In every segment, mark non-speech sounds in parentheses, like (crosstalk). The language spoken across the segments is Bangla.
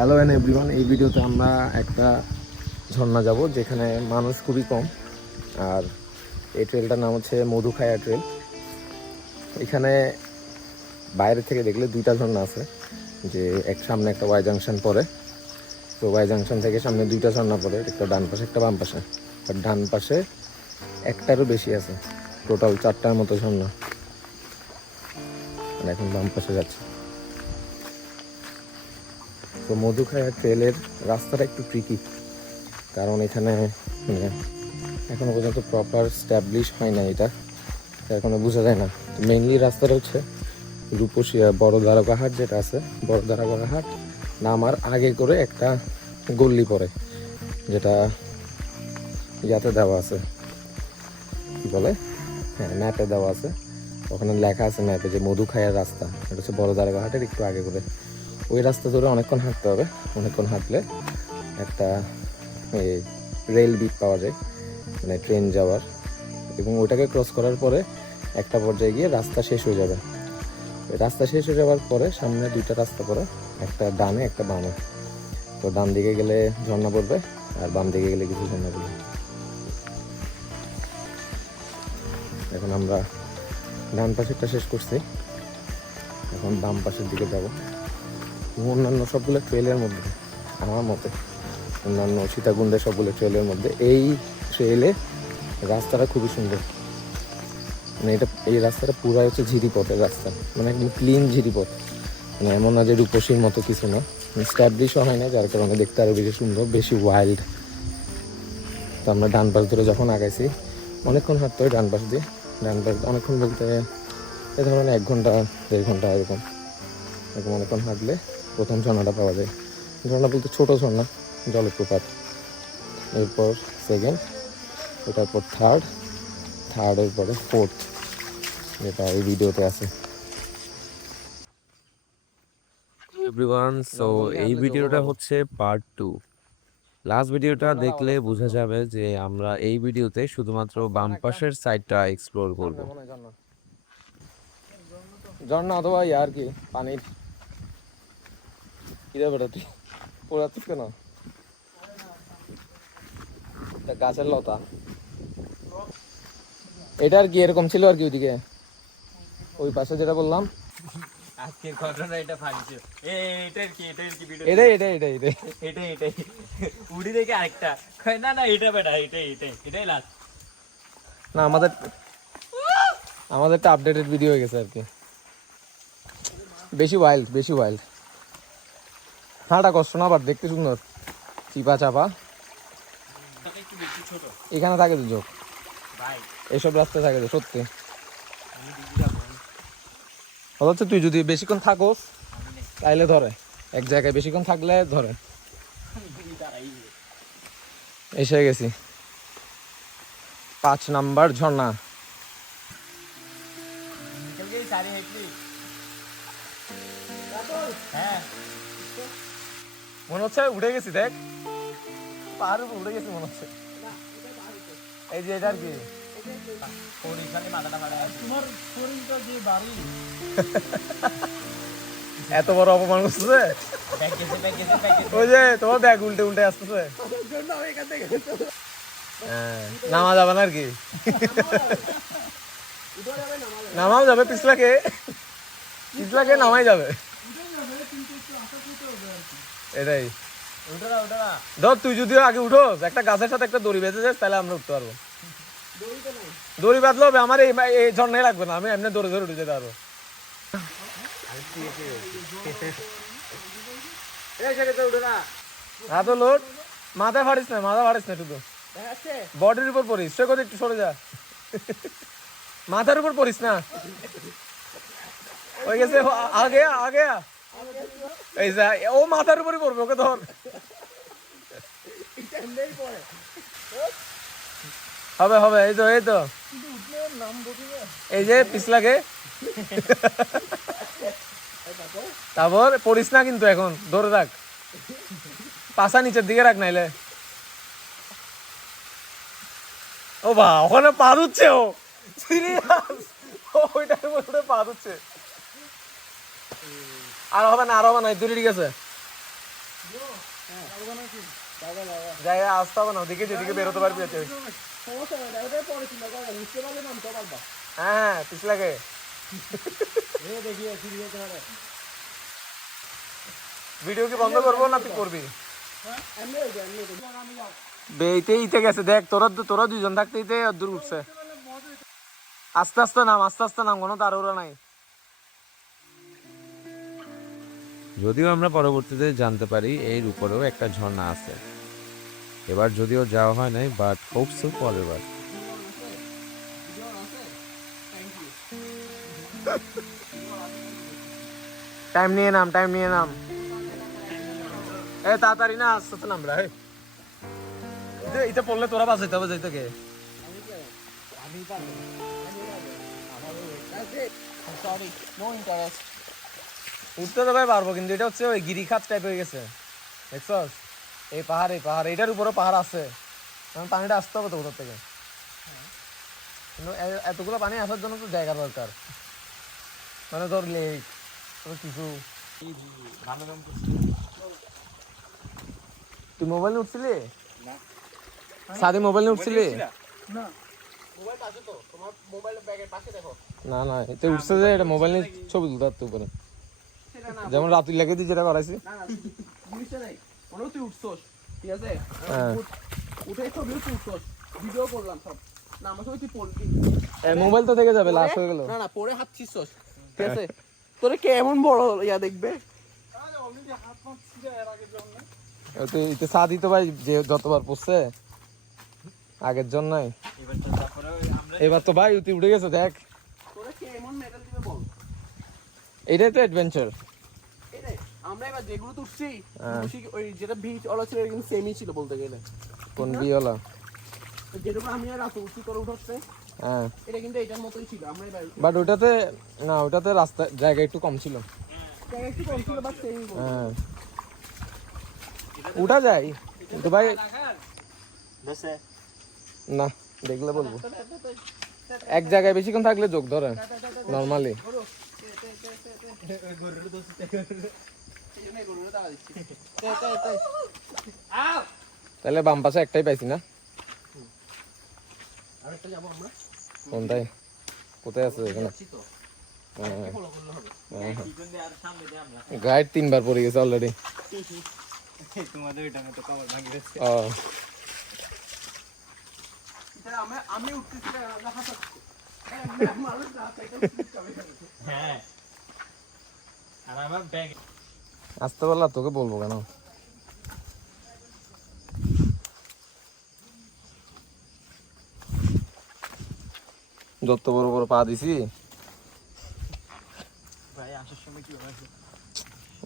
হ্যালো এন এভরিওয়ান এই ভিডিওতে আমরা একটা ঝর্ণা যাব যেখানে মানুষ খুবই কম। আর এই ট্রেলটার নাম হচ্ছে মধুখায়া ট্রেল এখানে বাইরে থেকে দেখলে দুইটা ঝর্ণা আছে, যে এক সামনে একটা ওয়াই জাংশন পড়ে। তো ওয়াই জাংশন থেকে সামনে দুইটা ঝর্ণা পড়ে, একটা ডান পাশে, একটা বাম পাশে। আর ডান পাশে একটারও বেশি আছে টোটাল চারটার মতো ঝর্ণা। আর এখন বাম পাশে যাচ্ছে। তো মধুখায়া ট্রেলের রাস্তাটা একটু ট্রিকি কারণ এখানে মানে এখনও পর্যন্ত প্রপার স্ট্যাবলিশ হয় না এটা। তো এখনও বোঝা যায় না। তো মেইনলি রাস্তাটা হচ্ছে রূপসিয়া বড় দ্বারকাহাট যেটা আছে, বড় দ্বারকাহাট নামার আগে করে একটা গল্লি পড়ে, যেটা ইয়াতে দেওয়া আছে। কী বলে? হ্যাঁ ম্যাপে দেওয়া আছে। ওখানে লেখা আছে ম্যাপে যে মধুখায়ার রাস্তা। এটা হচ্ছে বড় দ্বারকাহাটের একটু আগে করে। ওই রাস্তা ধরে অনেকক্ষণ হাঁটতে হবে। অনেকক্ষণ হাঁটলে একটা এই রেল বিট পাওয়া যায় মানে ট্রেন যাওয়ার। এবং ওটাকে ক্রস করার পরে একটা পর্যায়ে গিয়ে রাস্তা শেষ হয়ে যাবে। রাস্তা শেষ হয়ে যাওয়ার পরে সামনে দুইটা রাস্তা পড়ে, একটা ডানে, একটা বামে। তো ডান দিকে গেলে ঝর্ণা পড়বে, আর বাম দিকে গেলে কিছু ঝর্ণা পড়বে। এখন আমরা ডান পাশেরটা শেষ করছি। এখন বাম পাশের দিকে যাব। অন্যান্য সবগুলো ট্রেলের মধ্যে, আমার মতে, অন্যান্য সীতাকুণ্ডের সবগুলো ট্রেলের মধ্যে, এই ট্রেলে রাস্তাটা খুবই সুন্দর। মানে এটা, এই রাস্তাটা পুরো হচ্ছে ঝিরিপথের রাস্তা মানে একদম ক্লিন ঝিরিপথ। মানে এমন না যে রূপসীর মতো কিছু না স্ট্যাবলিশও হয় না, যার কারণে দেখতে আরও বেশি সুন্দর, বেশি ওয়াইল্ড তো আমরা ডান পাশ ধরে যখন আগাইছি, অনেকক্ষণ হাঁটতে হয় ডান পাশ দিয়ে, ডান পাশ অনেকক্ষণ বলতে, এ ধরনের এক ঘণ্টা, দেড় ঘণ্টা এরকম। এরকম অনেকক্ষণ হাঁটলে প্রথম ঝর্ণাটা পাওয়া যায়। ঝর্ণা বলতে ছোটো ঝর্ণা জলপ্রপাত এরপর সেকেন্ড ওটার পর থার্ড থার্ডের পরে ফোর্থ যেটা এই ভিডিওতে আছে। এভরিওয়ান সো এই ভিডিওটা হচ্ছে পার্ট টু লাস্ট ভিডিওটা দেখলে বোঝা যাবে যে আমরা এই ভিডিওতে শুধুমাত্র বাম পাশের সাইডটা এক্সপ্লোর করব। ঝর্ণা অথবা ইয়ার কি? পানির দেবে তুই? পোড়াচ্ছিস কেন? গাছের লতা। এটা আর কি এরকম ছিল আর কি ওইদিকে? ওই পাশে যেটা বললাম। আজকের ঘটনা এটা ফাঁসছে এটার কি এটার কি ভিডিও এটাই এটাই এটাই এটাই। এটাই এটাই। উড়ি দেখে আরেকটা। না না এটা বেটা এটাই এটাই এটাই লাস্ট না আমাদের আমাদেরটা আপডেটেড ভিডিও হয়ে গেছে আর কি। বেশি ওয়াইল্ড বেশি ওয়াইল্ড হাঁটা কষ্ট না আবার দেখতে সুন্দর। চিপা চাপা। এখানে থাকে তো যোগ এইসব রাস্তায় থাকে তো, সত্যি। দিদি তুই যদি বেশিক্ষণ থাকোস, তাইলে ধরে। এক জায়গায় বেশিক্ষণ থাকলে ধরে। এসে গেছি। পাঁচ নাম্বার ঝর্ণা। মনে হচ্ছে উঠে গেছি দেখ। পাহাড়ের উপর উঠে গেছি মনে হচ্ছে এই যে এটা আর কি পরিখানে মাথাটা ফাড়া তোমার শরীরটা যে বাড়ি। (laughs) এত বড় অপমান করতেছে? ওই যে তোমার ব্যাগ উল্টে উল্টে আসতেছে। হ্যাঁ, নামা যাবে না আর কি? নামাও যাবে পিছলাকে। পিছলাকে নামাই যাবে। এটাই। ধর তুই যদিও আগে উঠো একটা গাছের সাথে একটা দড়ি বেঁধে যাস তাহলে আমরা উঠতে পারব। দড়ি বাঁধলে হবে আমার এই এই ঝর্ণাই লাগবে না আমি এমনি দৌড়ে ধরে উঠে যেতে পারব। হ্যাঁ তো লোড। মাথা ফাড়িস না মাথা ফাড়িস না শুধু। বডির উপর পড়িস সে কথা একটু সরে যা। মাথার উপর পড়িস না। হয়ে গেছে আগে আগে। এই যা ও মাথার উপরই পড়বে ওকে ধর। হবে হবে এই তো এই তো। এই যে পিছলাকে তারপর পড়িস না কিন্তু এখন ধরে রাখ। পাশা নিচের দিকে রাখ নাইলে। ও বা ওখানে পা ধুচ্ছে ও। সিরিয়াস। ওইটার মধ্যে পা ধুচ্ছে। আর হবে না, আর হবে না দূরে ঠিক আছে। যাই, আসতে হবে না, ওদিকে যেদিকে বেরোতে পারবি হ্যাঁ হ্যাঁ ভিডিও কি বন্ধ করব না তুই করবি? ইতে গেছে, দেখ, তোরা তোরা থাকতে উঠছে। আস্তে আস্তে নাম, আস্তে আস্তে নাম, কোনো তাড়াহুড়া নাই। যদিও আমরা পরবর্তীতে জানতে পারি এর উপরেও একটা ঝর্ণা আছে। এবার যদিও যাওয়া হয় নাই বাট হোপসো পরের বার। টাইম নিয়ে নাম টাইম নিয়ে নাম। এ তাড়াতাড়ি না আস্তে আস্তে নাম রে ইতে পড়লে তোরা বাঁচাইতে হবে যাইতে কে উঠতে তো ভাই পারব কিন্তু এটা হচ্ছে ওই গিরিখাত টাইপ হয়ে গেছে। দেখছস? এই পাহাড় এই পাহাড় এটার উপরে পাহাড় আছে। কারণ পানিটা আসতে হবে তো কোথার থেকে। কিন্তু এতগুলো পানি আসার জন্য তো জায়গা দরকার। মানে ধর লেক কিছু। তুই মোবাইল নিয়ে উঠছিলি? সাদি মোবাইল নিয়ে উঠছিলি? না। না এতে উঠছে যে এটা মোবাইল নিয়ে ছবি তুলতে উপরে। যেমন রাতুল লাগে দিয়ে যেটা করাইছি। তুই উঠছোস ঠিক আছে? হ্যাঁ। উঠে ছবি তুই উঠছোস। ভিডিও করলাম সব। তুই মোবাইল তো থেকে যাবে লাস্ট হয়ে গেল। না না পরে হাত ছিসছোস ঠিক আছে? তোরে কেমন বড় ইয়া দেখবে? সাদি তো ভাই যে যতবার পড়ছে আগের জন্যই। এবার তো ভাই তুই উঠে গেছে দেখ। এটাই তো অ্যাডভেঞ্চার আমরা এবার যেগুলো তো উঠছি হ্যাঁ। ওই যেটা বিচ অলা ছিল কিন্তু সেমই ছিল বলতে গেলে। কোন বিয়েলা যেটুকু আমি আর রাতে উঠছি করে উঠছে হ্যাঁ। এটা কিন্তু এটার মতোই ছিল আমরা এবার বাট ওটাতে না ওটাতে রাস্তা জায়গা একটু কম ছিল। জায়গা একটু কম ছিল বাট সেমই হ্যাঁ। উঠা যায় কিন্তু ভাই না দেখলে বলব। এক জায়গায় বেশিক্ষণ থাকলে যোগ ধরে নর্মালি তাহলে বাম পাশে একটাই পাইছি না? কোনটাই? কোথায় আছে এখানে? হ্যাঁ, গাইড তিনবার পড়ে গেছে অলরেডি হ্যাঁ। আর আমার ব্যাগ আসতে পারলা তোকে বলব কেন? যত বড় বড় পা দিছি। ভাই আসার সময় কি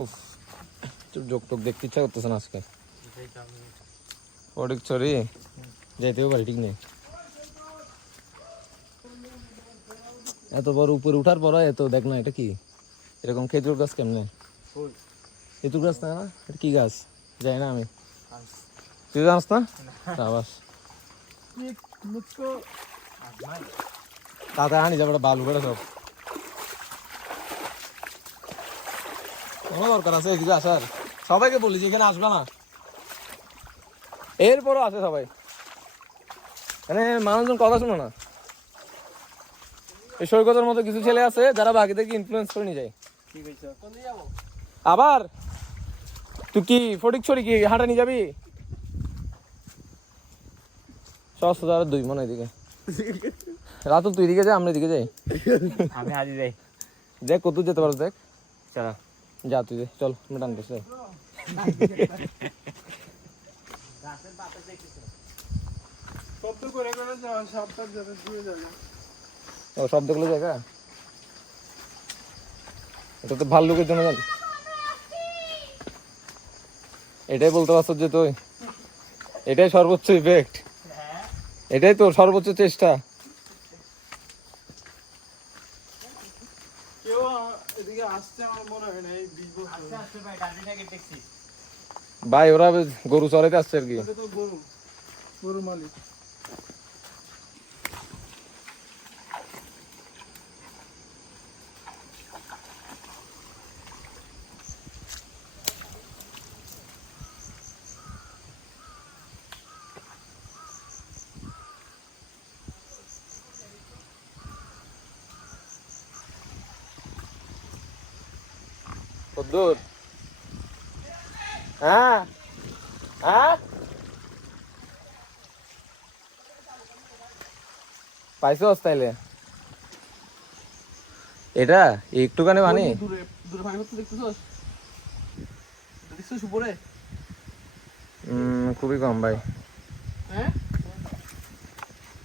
উফ চুপ যোগ টোক দেখতে ইচ্ছা করতেছে না আজকে। যাইতেও পারি ঠিক নেই। এত বড় উপরে উঠার পর এত দেখ না এটা কি? এরকম খেজুর গাছ কেমনে? খেজুর গাছ না না? এটা কি গাছ? যাই না আমি। তুই জানাস না? তাতে আনি যাবে বালু করে সব। কোনো দরকার আছে? এদিকে আসার। সবাইকে বলি যে এখানে আসবে না। এরপরও আসে সবাই। মানে মানুষজন কথা শুনে না। এই সৈকতের মতো কিছু ছেলে আছে যারা বাকিদেরকে ইনফ্লুয়েন্স করে নিয়ে যায়। আবার তুই কি ফটিক ছড়ি কি হাঁটা নিয়ে যাবি? সস্তা তারা দুই মনে এদিকে। রাতুল তুই এদিকে যা আমরা এদিকে যাই। আমি হাজি যাই। দেখ কত যেতে পারো দেখ। চলো। যা তুই দে চল আমরা টান করছি শব্দ করে করে যাওয়া সাপটা যাবে। দিয়ে ও শব্দগুলো জায়গা এটা তো ভাল্লুকের জন্য জান। এটাই বলতে পারছ যে তুই? এটাই সর্বোচ্চ ইফেক্ট এটাই তো সর্বোচ্চ চেষ্টা। মনে হয় ভাই ওরা গরু চড়াইতে আসছে আর কি। গরু গরু মালিক। কদ্দুর হ্যাঁ? হ্যাঁ? পাইছো তাইলে? এটা? একটুখানি মানে দূরে দূরে পানি করতে দেখতেছস? দেখছিস উপরে? উম, খুবই কম ভাই। হ্যাঁ?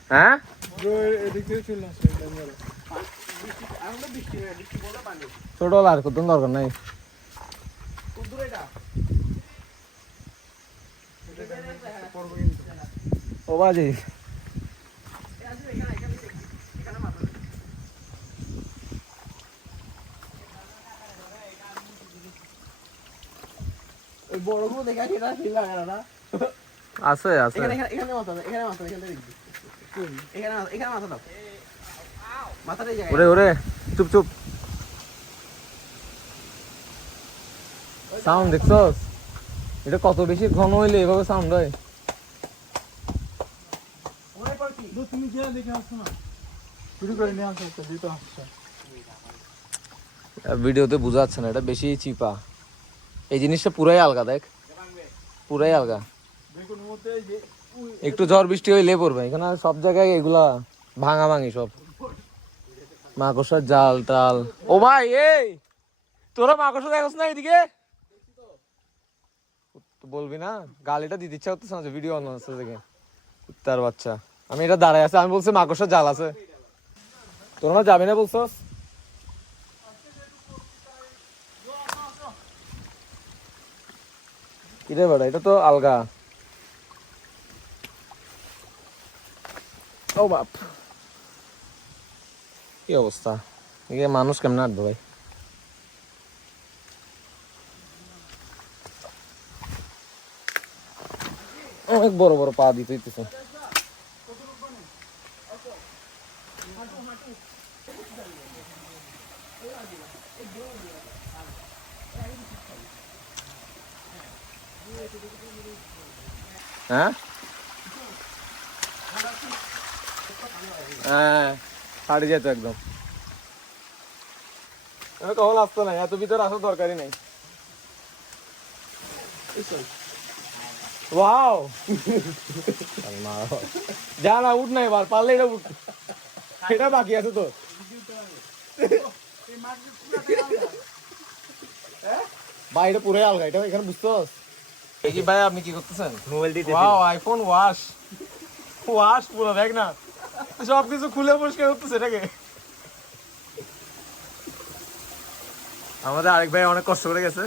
হ্যাঁ? ছোট আর কত দরকার নাই? এটা ও বাজি। আছে আছে এখানে এখানে এখানে মাথা এখানে মাথা দাও, এখানে দেখবি। এখানে মাথা- এখানে মাথা দাও। মাথাটা এই ওরে ওরে চুপ চুপ। সাউন্ড দেখছস? এটা কত বেশি ঘন হইলে এভাবে সাউন্ড হয়? ভিডিওতে বোঝা যাচ্ছে না, এটা বেশি চিপা। এই জিনিসটা পুরাই আলগা, দেখ। পুরাই আলগা। একটু ঝড় বৃষ্টি হইলে পড়বে, এখানে সব জায়গায় এগুলা ভাঙা ভাঙি সব। মাকড়সার জাল টাল ও ভাই, এই! তোরা মাকড়সা দেখছ না এদিকে? বলবি না? গালিটা দিতে ইচ্ছা হচ্ছে না ভিডিও অন আছে দেখে। তার বাচ্চা। আমি এটা দাঁড়ায় আছে, আমি বলছি মাকড়সার জাল আছে। না যাবি না বলছস? কিরে এটা তো আলগা। ও বাপ। কি অবস্থা? এদিকে মানুষ কেমন আটবে ভাই? অনেক বড় বড় পা দিতে হইতেছে হ্যাঁ? হ্যাঁ হারিয়ে যেত একদম। কখন আসতো না এত ভিতরে আসার দরকারই নেই। ওয়াও যা না উঠ না এবার পারলে এটা উঠ এটা বাকি আছে তো ভাই এটা পুরোই আলগা এটা এখানে বুঝতে পারছ এই কি ভাই আপনি কি করতেছেন মোবাইল দিতে ওয়াও আইফোন ওয়াশ ওয়াশ পুরো দেখ না সব কিছু খুলে পরিষ্কার করতেছে এটাকে আমাদের আরেক ভাই অনেক কষ্ট করে গেছে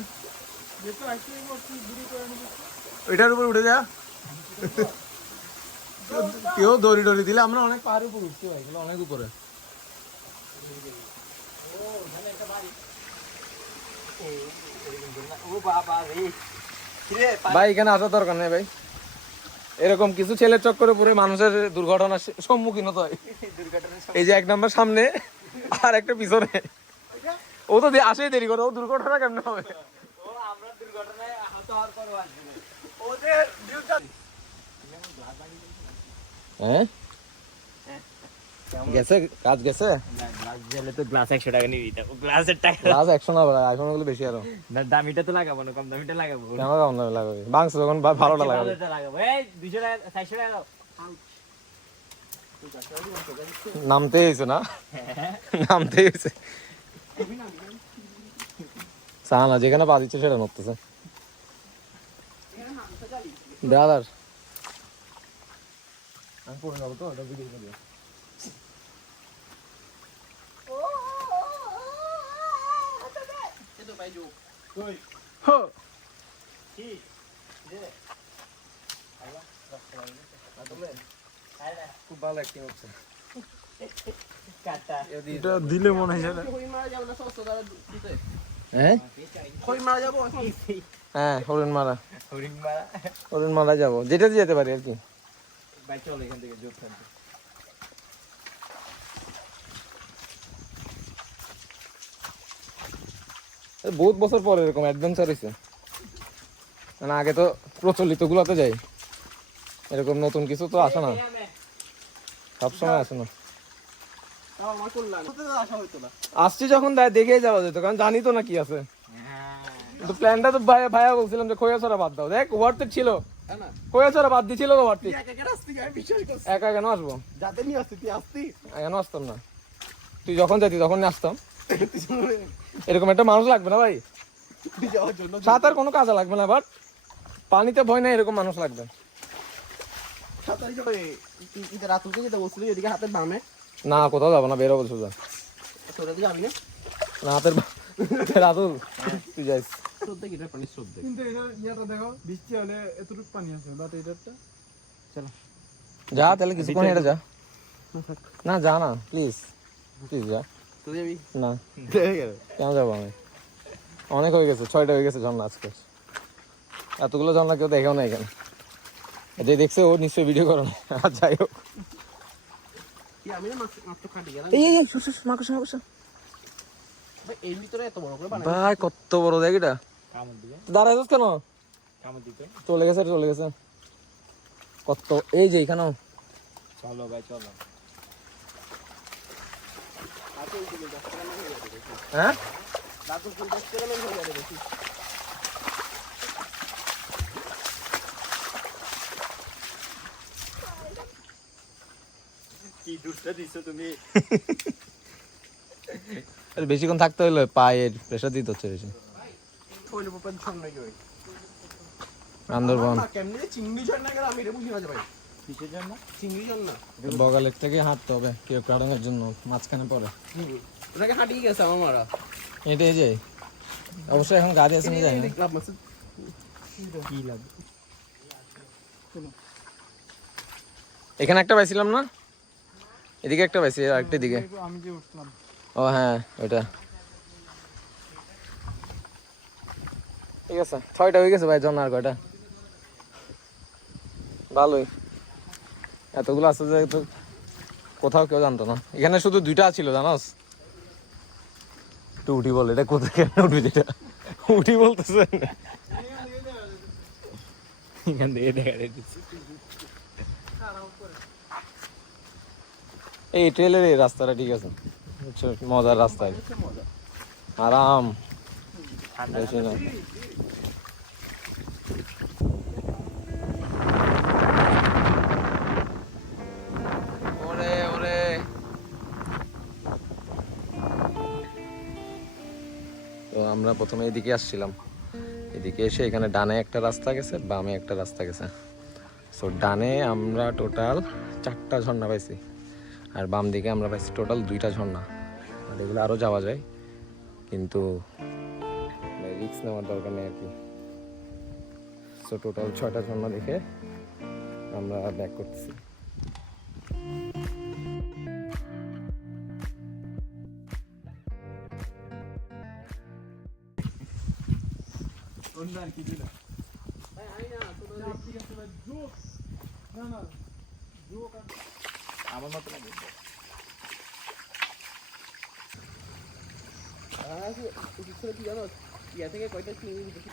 ওইটার উপর উঠে যা। কেউ দড়ি দড়ি দিলে আমরা অনেক পাহাড়ের উপর উঠতে পারি অনেক উপরে। ও বাবা রে ভাই এখানে আসার দরকার নেই ভাই। এরকম কিছু ছেলের চক্করে পরে মানুষের দুর্ঘটনার সম্মুখীন হতে হয়। এই যে এক নম্বর সামনে আর একটা পিছনে। ও তো দে- আসেই দেরি করে ও দুর্ঘটনা কেমনে হবে? ও আমরা দুর্ঘটনায় হ্যাঁ? গেছে? কাজ গেছে? গ্লাস তো গ্লাস একশো টাকা নিবি তা। গ্লাসের টাকা। কাজ একশো না আইফোনগুলো বেশি আরও। না, দামিটা তো লাগাবো না কম দামিটা লাগাবো। কেমন কেমন দামে লাগাবে? বাংস যখন ভালোটা লাগাবে। লাগাবো। এই দুশো টাকা চারশো টাকা নামতে হয়েছে না? নামতে হয়েছে। সাহানা যেখানে পা দিচ্ছে সেটা নড়তেছে ব্রাদার আমি পড়ে যাব তো ওটা ভিডিও করে এ তো ভাই যোগ খুব ভালো অ্যাক্টিং হচ্ছে। এটা দিলে মনে হয় মারা যাব না। সস্ত দ্বারা দিতে হ্যাঁ মারা যাব। হ্যাঁ হরিণ মারা হরিণ মারা হরিণ মারা যাব। যেটাতে যেতে পারি আর কি। ভাই চল এখান থেকে যোগ থাকবে বহুত বছর পরে এরকম অ্যাডভেঞ্চার হয়েছে মানে আগে তো প্রচলিত গুলাতে যাই। এরকম নতুন কিছু তো আসে না। সবসময় আসে না। আসছি যখন দেখেই যাওয়া যেত কারণ জানি তো না কি আছে। তো প্ল্যানটা তো ভাই ভাইয়া বলছিলাম যে খোয়াছড়া বাদ দাও। দেখ ওয়ার্থ ছিল। হ্যাঁ খোয়াছড়া বাদ দিছিল তো ওয়ার্থ একা কেন? আসব যাতে নিয়ে আসতি তুই আসতি। কেন আসতাম না। তুই যখন যেতি তখন আসতাম এরকম একটা মানুষ লাগবে না ভাই? সাঁতার কোনো কাজে লাগবে না বাট পানিতে ভয় নাই এরকম মানুষ লাগবে। না কোথাও যাব না বেরোবো সোজা। তোর দিকে না? হাতের রাতুল তুই যাইস। শ্রদ্ধা কি? পানি শ্রদ্ধা কিন্তু এটা ইয়েটা দেখো বৃষ্টি হলে এতটুকু পানি আছে বাট এটারটা যা তাহলে কিছুক্ষণ হেঁটে যা। না যা না প্লিজ প্লিজ যা। তুই যাবি? না। কেন যাব আমি? অনেক হয়ে গেছে ছয়টা হয়ে গেছে ঝর্ণা আজকে। এতগুলো ঝর্ণা কেউ দেখেও না এখানে। যে দেখছে ও নিশ্চয়ই ভিডিও করো না। (laughs) আর যাই হোক। এই ভাই, এর ভিতরে এত বড় করে বানাই ভাই কত বড় দেখ এটা। দাঁড়াইছিস কেন? চলে গেছে চলে গেছে। কত এই যে এখানেও। চলো ভাই চলো। হ্যাঁ? (laughs) বেশিক্ষণ থাকতে হইলে পায়ের প্রেশার দিতে হচ্ছে বেশি। ওই লোক পাঁচ ছন্নে কি ভাই আন্দরবন না কেমনি চিংড়ি ঝর্ণা গেল আমি এটা বুঝি না ভাই। কিসের জন্য চিংড়ি ঝর্ণা বগালের থেকে হাঁটতে হবে কেউ ক্রাউডিংয়ের জন্য মাঝখানে পড়ে। ওটাকে হাঁটিয়ে গেছে আমার এটাই যে অবশ্যই এখন গাড়ি আছে না জানি না। দেখলাম মাসে। কি লাগবে এখানে একটা পাইছিলাম না? এদিকে একটা পাইছি আর একটা দিকে আমি যে উঠলাম। ও হ্যাঁ ওইটা। ঠিক আছে, ছয়টা হয়ে গেছে ভাই জন আর কয়টা? ভালোই। এতগুলো আছে যে কোথাও কেউ জানতো না। এখানে শুধু দুইটা ছিল, জানোস? একটু উঠি বল, এটা কোথায় কেন উঠবি এটা উঠি বলতেছে। এখান থেকে দেখা এই ট্রেলের এই রাস্তাটা ঠিক আছে। মজার রাস্তায়। আরাম। ওরে ওরে। তো আমরা প্রথমে এদিকে আসছিলাম। এদিকে এসে এখানে ডানে একটা রাস্তা গেছে বামে একটা রাস্তা গেছে। সো ডানে আমরা টোটাল চারটা ঝর্ণা পাইছি আর বাম দিকে আমরা পাইছি টোটাল দুইটা ঝর্ণা। আর এগুলো আরও যাওয়া যায়। কিন্তু রিক্স নেওয়ার দরকার নেই আর কি। সো টোটাল ছয়টা ঝর্ণা দেখে আমরা ব্যাক করতেছি। কি দিলা না না আমার মতো লাগে কি জানো ইয়া থেকে কয়টা চিংড়ি দেখি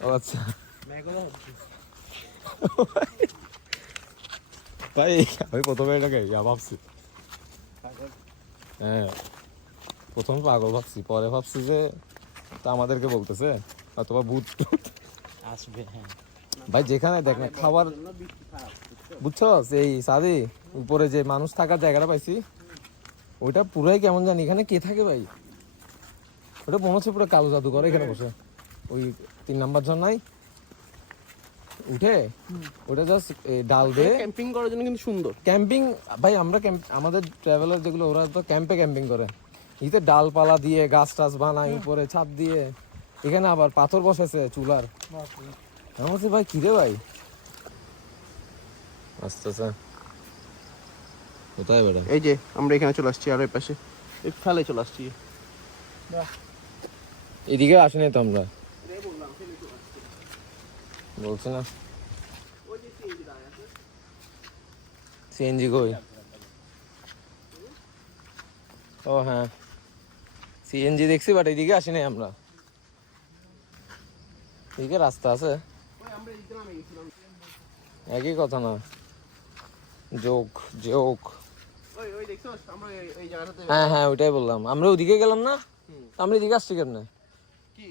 ও আচ্ছা তাই আমি প্রথমে এটাকে ইয়া ভাবছি হ্যাঁ প্রথম পাগল ভাবছি পরে ভাবছি যে তা আমাদেরকে বলতেছে অথবা ভূত আসবে হ্যাঁ। ভাই যেখানে দেখ না খাবার বুঝছ এই সাদি উপরে যে মানুষ থাকার জায়গাটা পাইছি ওইটা পুরাই কেমন জানি এখানে কে থাকে ভাই? ওটা মনে হচ্ছে পুরো কালো জাদু করে এখানে বসে। ওই তিন নাম্বার জন নাই উঠে ওটা জাস্ট ডাল দিয়ে ক্যাম্পিং করার জন্য কিন্তু সুন্দর। ক্যাম্পিং ভাই আমরা ক্যাম্প আমাদের ট্রাভেলার যেগুলো ওরা তো ক্যাম্পে ক্যাম্পিং করে। ইতে ডালপালা দিয়ে গাছ টাছ বানায় উপরে ছাদ দিয়ে। এখানে আবার পাথর বসেছে চুলার। আমি বলছি ভাই কিরে ভাই? আস্তে আস্তে কোথায় বেটা? এই যে আমরা এখানে চলে আসছি আর ওই পাশে। এই ফেলে চলে আসছি। এদিকে আসেনি তো আমরা? বলছি না। সিএনজি কই? ও হ্যাঁ। সিএনজি দেখছি বাট এইদিকে আসি নাই আমরা। এদিকে রাস্তা আছে। একই কথা না। যোগ যোগ ওই ওই দেখছ আমরা এই- এই জায়গাটাতে হ্যাঁ হ্যাঁ ওইটাই বললাম। আমরা ওদিকে গেলাম না? আমরা এদিকে আসছি কেমনে? কি?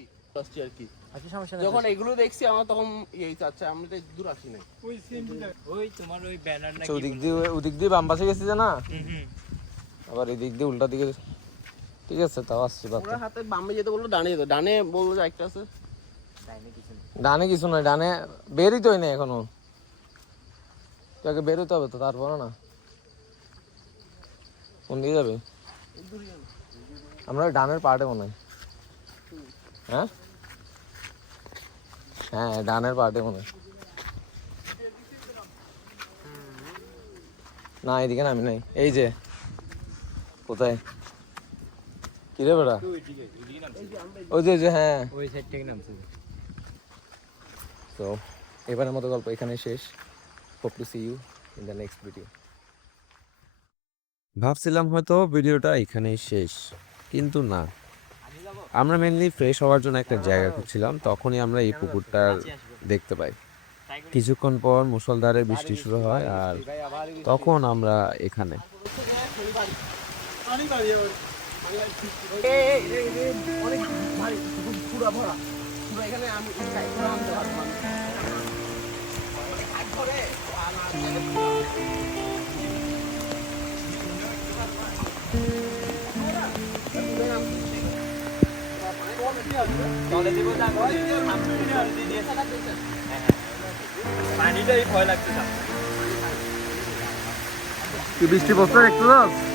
আর কি? আচ্ছা যখন এগুলো দেখছি আমার তখন ইয়ে আচ্ছা আমরা তো দূর আসি নাই। ওই তোমার ওই ব্যানার আচ্ছা, ওদিক দিয়ে ওদিক দিয়ে বাম পাশে গেছি না? আবার এদিক দিয়ে উল্টা দিকে ঠিক আছে তাও আসছি ওরা হাতে বামে যেতে বলল ডানে যেতে। ডানে বলল যে একটা আছে। ডানে কিছু নয় ডানে বেরই তো না এখনও। তোকে বেরোতে হবে তো তারপরে না। কোন দিকে যাবে? আমরা ওই ডানের পার্টে মনে হয়। হ্যাঁ? হ্যাঁ ডানের পার্টে মনে হয়। না এদিকে নামি নাই। এই যে কোথায়? কি রে ওই যে ওই যে হ্যাঁ। ওই সাইড থেকে নামছে। তো এবারের মতো গল্প এখানে শেষ। Hope to see you in the next video ভাবছিলাম হয়তো ভিডিওটা এখানেই শেষ কিন্তু না। আমরা মেনলি ফ্রেশ হওয়ার জন্য একটা জায়গা খুঁজছিলাম তখনই আমরা এই পুকুরটার দেখতে পাই। কিছুক্ষণ পর মুষলধারে বৃষ্টি শুরু হয় আর তখন আমরা এখানে। বাড়ি অনেক পুরা ভরা পুরো এখানে আমি আনতে না কি বৃষ্টি পড়ছে একটু দাস